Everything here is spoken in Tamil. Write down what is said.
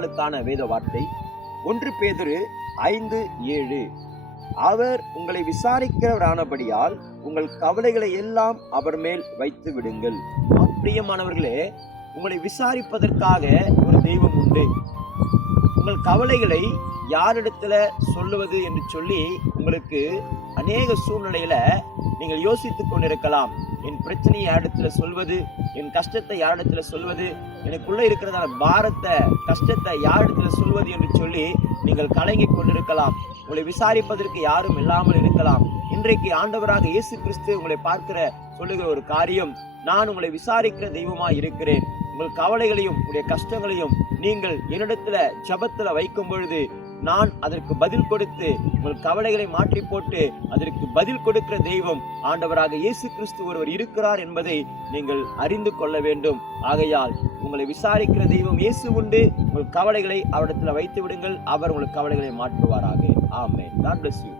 நாளுக்கான வேத வார்த்தை. ஒன்று பேதுரு ஐந்து ஏழு. அவர் உங்களை விசாரிக்கிறவரானபடியால் உங்கள் கவலைகளை எல்லாம் அவர் மேல் வைத்து விடுங்கள். பிரியமானவர்களே உங்களை விசாரிப்பதற்காக ஒரு தெய்வம் உண்டு. உங்கள் கவலைகளை யாரிடத்துல சொல்லுவது என்று சொல்லி உங்களுக்கு அநேக சூழ்நிலையில நீங்கள் யோசித்துக் கொண்டிருக்கலாம். என் பிரச்சனையை யாரிடத்துல சொல்வது? என் கஷ்டத்தை யாரிடத்துல சொல்வது? எனக்குள்ள இருக்கிறதான பாரத்தை கஷ்டத்தை யாரிடத்துல சொல்வது என்று சொல்லி நீங்கள் கலங்கி கொண்டிருக்கலாம். உங்களை விசாரிப்பதற்கு யாரும் இல்லாமல் இருக்கலாம். இன்றைக்கு ஆண்டவராக இயேசு கிறிஸ்து உங்களை பார்க்கிற சொல்லுகிற ஒரு காரியம் நான் உங்களை விசாரிக்கிற தெய்வமாக இருக்கிறேன். உங்கள் கவலைகளையும் உங்களுடைய கஷ்டங்களையும் நீங்கள் என்னிடத்துல ஜபத்துல வைக்கும் பொழுது நான் அதற்கு பதில் கொடுத்து உங்கள் கவலைகளை மாற்றி போட்டு அதற்கு பதில் கொடுக்கிற தெய்வம் ஆண்டவராக இயேசு கிறிஸ்து ஒருவர் இருக்கிறார் என்பதை நீங்கள் அறிந்து கொள்ள வேண்டும். ஆகையால் உங்களை விசாரிக்கிற தெய்வம் இயேசு உண்டு. உங்கள் கவலைகளை அவரிடத்தில் வைத்து விடுங்கள். அவர் உங்கள் கவலைகளை மாற்றுவாராக. ஆமே காட் பிளஸ் யூ